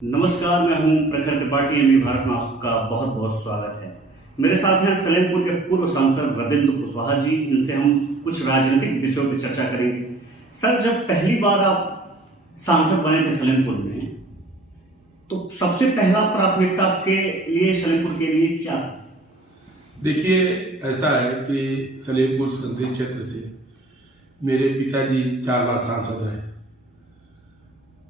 नमस्कार, मैं हूं प्रखर त्रिपाठी। एमबी भारत में आपका बहुत बहुत स्वागत है। मेरे साथ हैं सलेमपुर के पूर्व सांसद रविंद्र कुशवाहा जी। इनसे हम कुछ राजनीतिक विषयों पर चर्चा करेंगे। सर, जब पहली बार आप सांसद बने थे सलेमपुर में, तो सबसे पहला प्राथमिकता आपके लिए सलेमपुर के लिए क्या था? देखिए, ऐसा है कि सलेमपुर संसदीय क्षेत्र से मेरे पिताजी 4 बार सांसद रहे,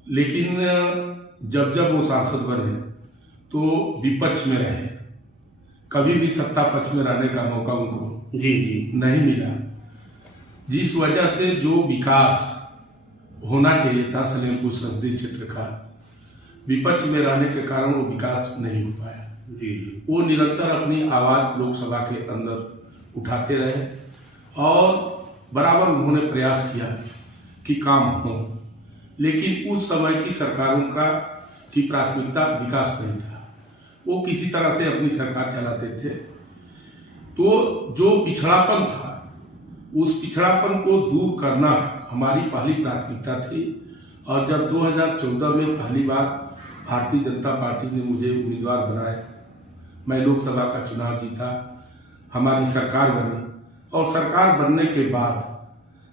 लेकिन जब जब वो सांसद बने तो विपक्ष में रहे। कभी भी सत्ता पक्ष में रहने का मौका उनको जी नहीं मिला, जिस वजह से जो विकास होना चाहिए था सलेमपुर संसदीय क्षेत्र का, विपक्ष में रहने के कारण वो विकास नहीं हो पाया। जी वो निरंतर अपनी आवाज़ लोकसभा के अंदर उठाते रहे और बराबर उन्होंने प्रयास किया कि काम हो, लेकिन उस समय की सरकारों की प्राथमिकता विकास नहीं था। वो किसी तरह से अपनी सरकार चलाते थे। तो जो पिछड़ापन था, उस पिछड़ापन को दूर करना हमारी पहली प्राथमिकता थी। और जब 2014 में पहली बार भारतीय जनता पार्टी ने मुझे उम्मीदवार बनाया, मैं लोकसभा का चुनाव जीता, हमारी सरकार बनी। और सरकार बनने के बाद,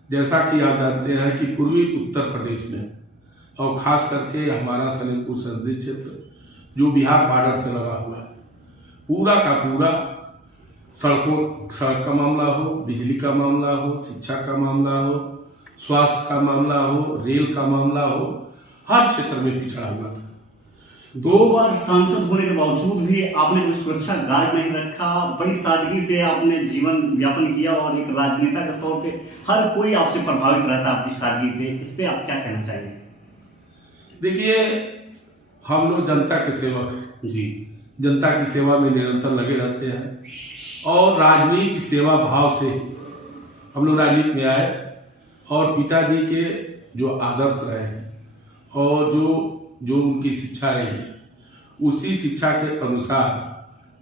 जैसा कि आप जानते हैं कि पूर्वी उत्तर प्रदेश में और ख़ास करके हमारा सलेमपुर संसदीय क्षेत्र जो बिहार बॉर्डर से लगा हुआ है, पूरा का पूरा सड़क का मामला हो, बिजली का मामला हो, शिक्षा का मामला हो, स्वास्थ्य का मामला हो, रेल का मामला हो, हर क्षेत्र में पिछड़ा हुआ था। 2 बार सांसद होने के बावजूद भी आपने कोई सुरक्षा गार्ड नहीं रखा। बड़ी सादगी से आपने जीवन व्यापन किया और एक राजनेता के तौर पे हर कोई आपसे प्रभावित रहता आपकी सादगी पे। इस पे आप क्या कहना चाहेंगे? देखिए, हम लोग जनता के सेवक हैं जी। जनता की सेवा में निरंतर लगे रहते हैं और राजनीति सेवा भाव से हम लोग राजनीति में आए। और पिताजी के जो आदर्श रहे हैं और जो उनकी शिक्षा रही है, उसी शिक्षा के अनुसार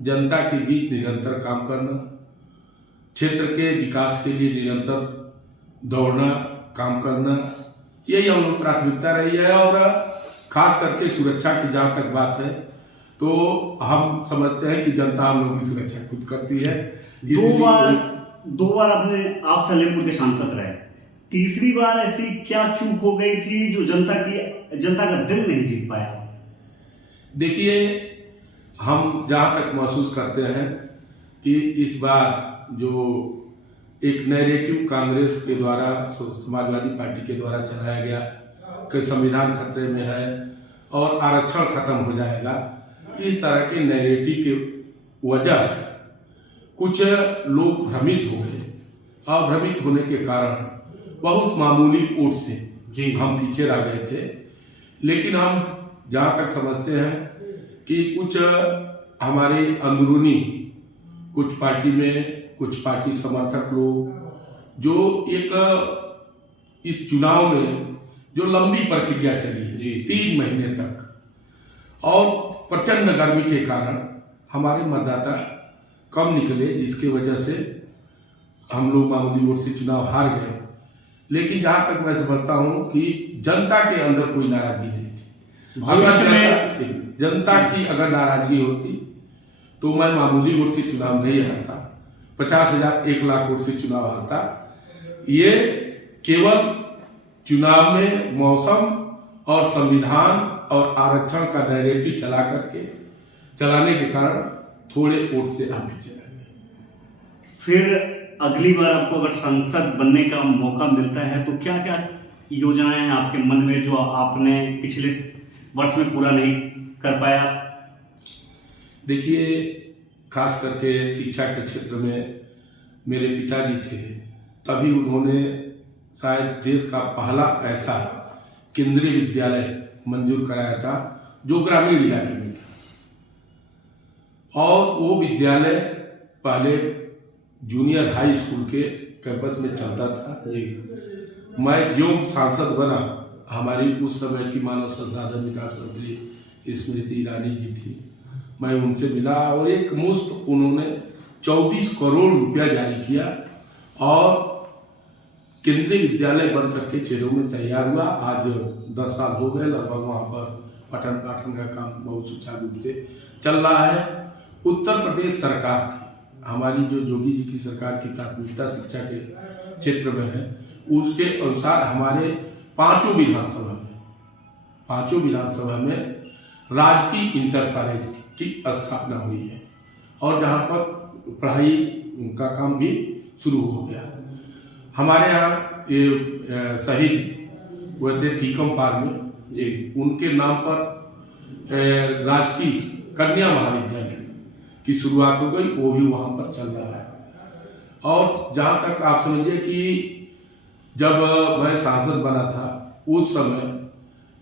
जनता के बीच निरंतर काम करना, क्षेत्र के विकास के लिए निरंतर दौड़ना, काम करना, यही हम लोग प्राथमिकता रही है। और खास करके सुरक्षा की जहाँ तक बात है, तो हम समझते हैं कि जनता हम लोगों की सुरक्षा खुद करती है। 2 बार आप सलेमपुर के सांसद रहे। तीसरी बार ऐसी क्या चूक हो गई थी जो जनता का दिल नहीं जीत पाया? देखिए, हम जहाँ तक महसूस करते हैं कि इस बार जो एक नैरेटिव कांग्रेस के द्वारा, समाजवादी पार्टी के द्वारा चलाया गया कि संविधान खतरे में है और आरक्षण खत्म हो जाएगा, इस तरह के नैरेटिव के वजह से कुछ लोग भ्रमित हो गए। और भ्रमित होने के कारण बहुत मामूली वोट से हम पीछे रह गए थे। लेकिन हम जहाँ तक समझते हैं कि कुछ हमारे अंदरूनी कुछ पार्टी में कुछ पार्टी समर्थक लोग जो एक इस चुनाव में जो लंबी प्रक्रिया चली है 3 महीने तक, और प्रचंड गर्मी के कारण हमारे मतदाता कम निकले, जिसकी वजह से हम लोग मामूली वोट से चुनाव हार गए। लेकिन जहाँ तक मैं समझता हूँ कि जनता के अंदर कोई नाराजगी नहीं थी। अगर जनता की अगर नाराजगी होती तो मैं मामूली वोट से चुनाव नहीं हारता, 50,000 1 लाख वोट से चुनाव हारता। ये केवल चुनाव में मौसम और संविधान और आरक्षण का नैरेटिव चलाने के कारण थोड़े वोट से हम पीछे रह गए। फिर अगली बार आपको अगर सांसद बनने का मौका मिलता है तो क्या क्या योजनाएं हैं आपके मन में जो आपने पिछले वर्ष में पूरा नहीं कर पाया? देखिए, खास करके शिक्षा के क्षेत्र में मेरे पिताजी थे, तभी उन्होंने शायद देश का पहला ऐसा केंद्रीय विद्यालय मंजूर कराया था जो ग्रामीण इलाके में था। और वो विद्यालय पहले जूनियर हाई स्कूल के कैंपस में चलता था। मैं जो सांसद बना, हमारी उस समय की मानव संसाधन विकास मंत्री स्मृति ईरानी जी थी, मैं उनसे मिला और एक मुश्त उन्होंने 24 करोड़ रुपया जारी किया और केंद्रीय विद्यालय बन करके चेरों में तैयार हुआ। आज 10 साल हो गए लगभग, वहाँ पर पठन पाठन का काम बहुत सुचारू रूप से चल रहा है। उत्तर प्रदेश सरकार की, हमारी जो योगी जी की सरकार की प्राथमिकता शिक्षा के क्षेत्र में है, उसके अनुसार हमारे पांचों विधानसभा में राजकीय इंटर कॉलेज की स्थापना हुई है और जहाँ पर पढ़ाई का काम भी शुरू हो गया। हमारे यहाँ ये शहीद हुए थे टीकम पार में, उनके नाम पर राजकीय कन्या महाविद्यालय की शुरुआत हो गई, वो भी वहाँ पर चल रहा है। और जहाँ तक आप समझिए कि जब मैं सांसद बना था उस समय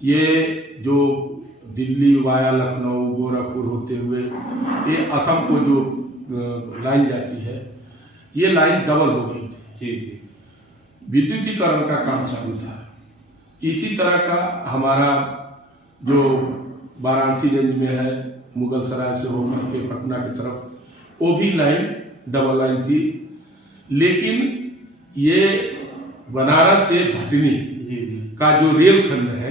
ये जो दिल्ली वाया लखनऊ गोरखपुर होते हुए ये असम को जो लाइन जाती है, ये लाइन डबल हो गई थी। विद्युतीकरण का काम चालू था। इसी तरह का हमारा जो वाराणसी रेंज में है, मुगल सराय से होकर के पटना की तरफ, वो भी लाइन डबल लाइन थी। लेकिन ये बनारस से भटनी का जो रेल खंड है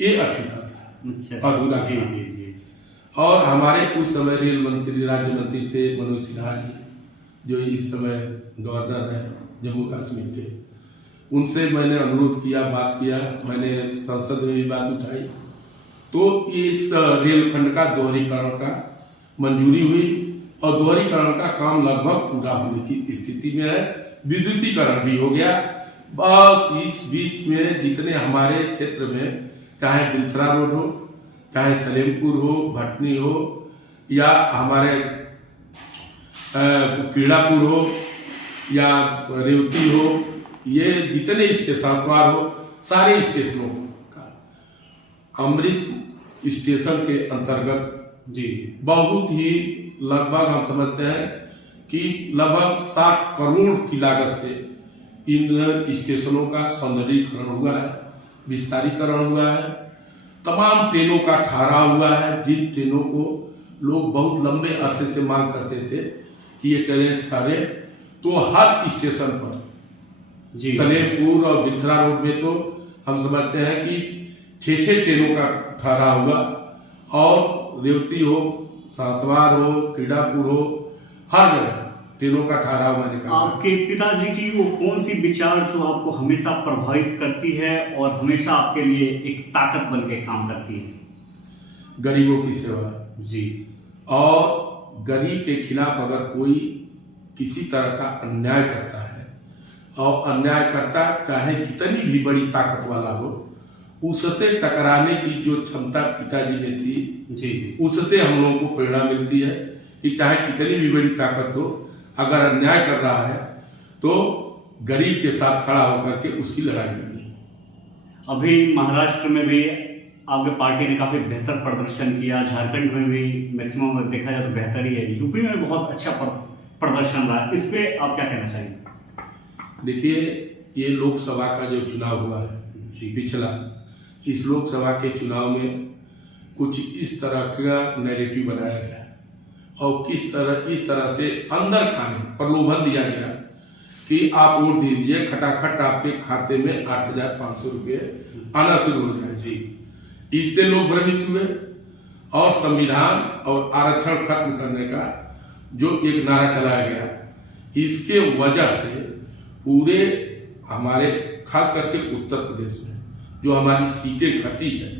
ये अधूरा था, अधूरा था। और हमारे उस समय रेल मंत्री राज्य मंत्री थे मनोज सिन्हा जी, जो इस समय गवर्नर हैं जम्मू कश्मीर के। उनसे मैंने अनुरोध किया, बात किया, मैंने संसद में भी बात उठाई, तो इस रेल खंड का दोहरीकरण का मंजूरी हुई और दोहरीकरण का काम लगभग पूरा होने की स्थिति में है। विद्युतीकरण भी हो गया। बस इस बीच में जितने हमारे क्षेत्र में, चाहे बिलथरा रोड हो, चाहे सलेमपुर हो, भटनी हो, या हमारे क्रीड़ापुर हो या रेवती हो, ये जितने स्टेशन हो, सारे स्टेशनों का अमृत स्टेशन के अंतर्गत बहुत ही लगभग हम समझते हैं कि लगभग 60 करोड़ की लागत से इन स्टेशनों का सौंदर्यीकरण हुआ है, विस्तारीकरण हुआ है। तमाम ट्रेनों का ठहराव हुआ है, जिन ट्रेनों को लोग बहुत लंबे अरसे से मांग करते थे कि ये ट्रेन ठहरे, तो हर स्टेशन पर सलेमपुर और बिलथरा रोड में तो हम समझते हैं कि 6 ट्रेनों का ठहराव हुआ। और रेवती हो, सातवार हो, क्रीड़ापुर हो, हर जगह ट्रेनों का ठहराव मैंने कहा। आपके पिताजी की वो कौन सी विचार जो आपको हमेशा प्रभावित करती है और हमेशा आपके लिए एक ताकत बन के काम करती है? गरीबों की सेवा जी। और गरीब के खिलाफ अगर कोई किसी तरह का अन्याय करता है, और अन्यायकर्ता चाहे कितनी भी बड़ी ताकत वाला हो, उससे टकराने की जो क्षमता पिताजी में थी, उससे हम लोगों को प्रेरणा मिलती है कि चाहे कितनी भी बड़ी ताकत हो, अगर अन्याय कर रहा है तो गरीब के साथ खड़ा होकर के उसकी लड़ाई लड़नी। अभी महाराष्ट्र में भी आपके पार्टी ने काफी बेहतर प्रदर्शन किया, झारखंड में भी मैक्सिमम देखा जाए तो बेहतर ही है, यूपी में बहुत अच्छा प्रदर्शन रहा। इस पे आप क्या कहना चाहेंगे? देखिए, ये लोकसभा का जो चुनाव हुआ है पिछला, इस लोकसभा के चुनाव में कुछ इस तरह का नैरेटिव बनाया गया और इस तरह से अंदर खाने प्रलोभन दिया गया कि आप वोट दीजिए, खटाखट आपके खाते में 8,500 रुपये आना शुरू हो जाए। इससे लोग भ्रमित हुए और संविधान और आरक्षण खत्म करने का जो एक नारा चलाया गया, इसके वजह से पूरे हमारे खास करके उत्तर प्रदेश में जो हमारी सीटें घटी है,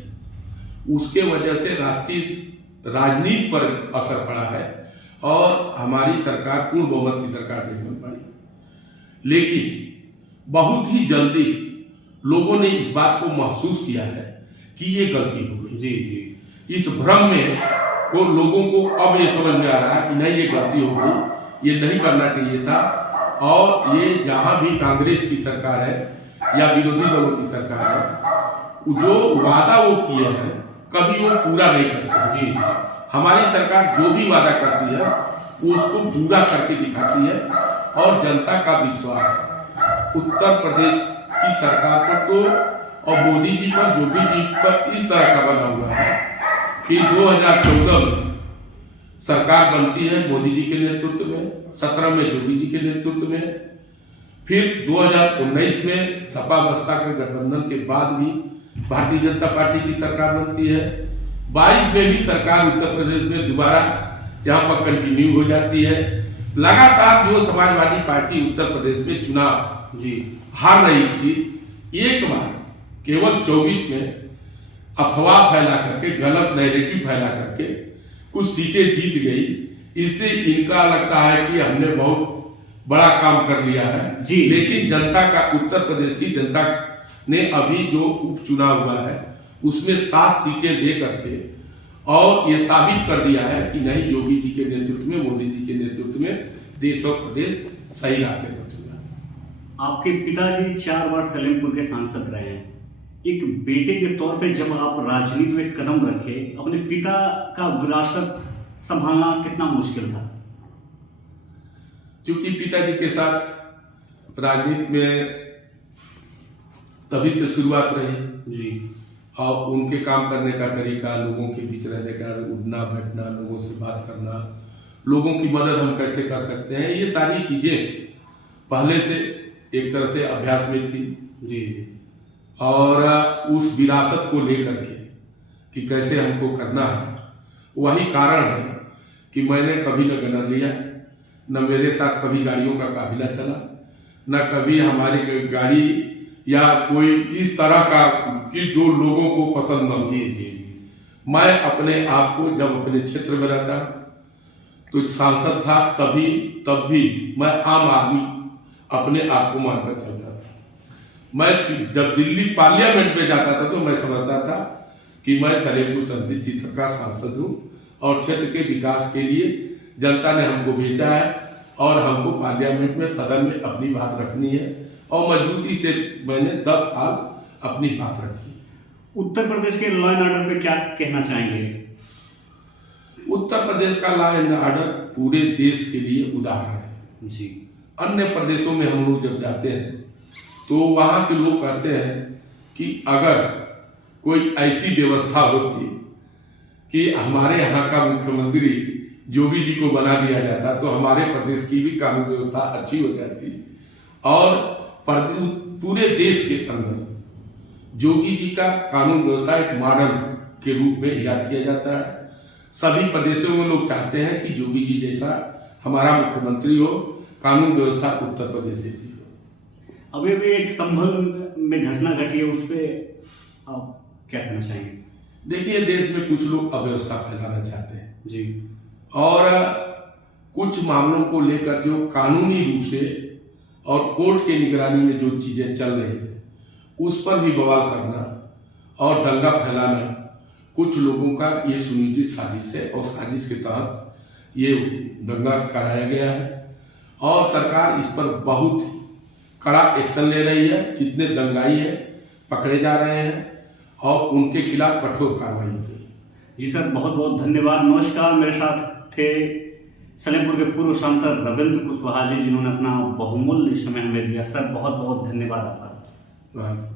उसके वजह से राष्ट्रीय राजनीति पर असर पड़ा है और हमारी सरकार पूर्ण बहुमत की सरकार नहीं बन पाई। लेकिन बहुत ही जल्दी लोगों ने इस बात को महसूस किया है कि ये गलती हो गई। इस भ्रम में वो लोगों को अब ये समझ में आ रहा है कि नहीं, ये गलती हो गई, ये नहीं करना चाहिए था। और ये जहां भी कांग्रेस की सरकार है या विरोधी दलों की सरकार है, जो वादा वो किए हैं कभी वो पूरा नहीं करते। हमारी सरकार जो भी वादा करती है वो उसको पूरा करके दिखाती है और जनता का विश्वास उत्तर प्रदेश की सरकार पर तो और मोदी जी पर, योगी जी पर इस तरह का बना हुआ है कि 2014 में सरकार बनती है मोदी जी के नेतृत्व में, 17 में योगी जी के नेतृत्व में, फिर 2019 में सपा बसपा के गठबंधन के बाद भी भारतीय जनता पार्टी की सरकार बनती है। 22 में भी सरकार उत्तर प्रदेश में दोबारा यहाँ पर कंटिन्यू हो जाती है। लगातार जो समाजवादी पार्टी उत्तर प्रदेश में चुनाव जी हार रही थी, एक बार केवल 24 में अफवाह फैला करके, गलत नैरेटिव फैला करके कुछ सीटें जीत गई। इससे इनका लगता है कि हमने बहुत बड़ा काम कर लिया है जी। लेकिन जनता का, उत्तर प्रदेश की जनता ने अभी जो उपचुनाव हुआ है उसमें 7 सीटें दे करके और ये साबित कर दिया है कि नहीं, योगी जी के नेतृत्व में, मोदी जी के नेतृत्व में देश और प्रदेश सही रास्ते पर चल रहा है। आपके पिताजी 4 बार सलेमपुर के सांसद रहे हैं। एक बेटे के तौर पे जब आप राजनीति में कदम रखे, अपने पिता का विरासत संभालना कितना मुश्किल था? क्योंकि पिताजी के साथ राजनीति में तभी से शुरुआत रही जी। और उनके काम करने का तरीका, लोगों के बीच रहने का, उठना बैठना, लोगों से बात करना, लोगों की मदद हम कैसे कर सकते हैं, ये सारी चीजें पहले से एक तरह से अभ्यास में थी जी। और उस विरासत को लेकर के कि कैसे हमको करना है, वही कारण है कि मैंने कभी न गनर लिया, न मेरे साथ कभी गाड़ियों का काफिला चला, न कभी हमारी गाड़ी या कोई इस तरह का कि जो लोगों को पसंद न हो। जी जी। मैं अपने आप को जब अपने क्षेत्र में रहता तो सांसद था, तब भी मैं आम आदमी अपने आप को मानकर चलता था। मैं जब दिल्ली पार्लियामेंट में जाता था तो मैं समझता था कि मैं सलेमपुर संसदीय क्षेत्र का सांसद हूँ और क्षेत्र के विकास के लिए जनता ने हमको भेजा है और हमको पार्लियामेंट में, सदन में अपनी बात रखनी है और मजबूती से मैंने 10 साल अपनी बात रखी। उत्तर प्रदेश के लॉ एंड ऑर्डर पे क्या कहना चाहेंगे? उत्तर प्रदेश का लॉ एंड ऑर्डर पूरे देश के लिए उदाहरण है जी। अन्य प्रदेशों में हम लोग जब जाते हैं तो वहाँ के लोग कहते हैं कि अगर कोई ऐसी व्यवस्था होती कि हमारे यहाँ का मुख्यमंत्री योगी जी को बना दिया जाता तो हमारे प्रदेश की भी कानून व्यवस्था अच्छी हो जाती और पूरे देश के अंदर योगी जी का कानून व्यवस्था एक मॉडल के रूप में याद किया जाता है। सभी प्रदेशों में लोग चाहते हैं कि योगी जी जैसा हमारा मुख्यमंत्री हो, कानून व्यवस्था उत्तर प्रदेश जैसी हो। अभी भी एक संभल में घटना घटी है, उस पर आप क्या कहना चाहेंगे? देखिए, देश में कुछ लोग अव्यवस्था फैलाना चाहते हैं जी और कुछ मामलों को लेकर जो कानूनी रूप से और कोर्ट के निगरानी में जो चीजें चल रही हैं उस पर भी बवाल करना और दंगा फैलाना कुछ लोगों का ये सुनियोजित साजिश है और साजिश के तहत ये दंगा कराया गया है और सरकार इस पर बहुत कड़ा एक्शन ले रही है। जितने दंगाई है पकड़े जा रहे हैं और उनके खिलाफ कठोर कार्रवाई हो रही है। जी सर, बहुत बहुत धन्यवाद। नमस्कार, मेरे साथ थे सलेमपुर के पूर्व सांसद रविंद्र कुशवाहा जी, जिन्होंने अपना बहुमूल्य समय हमें दिया। सर, बहुत बहुत धन्यवाद आपका। बस।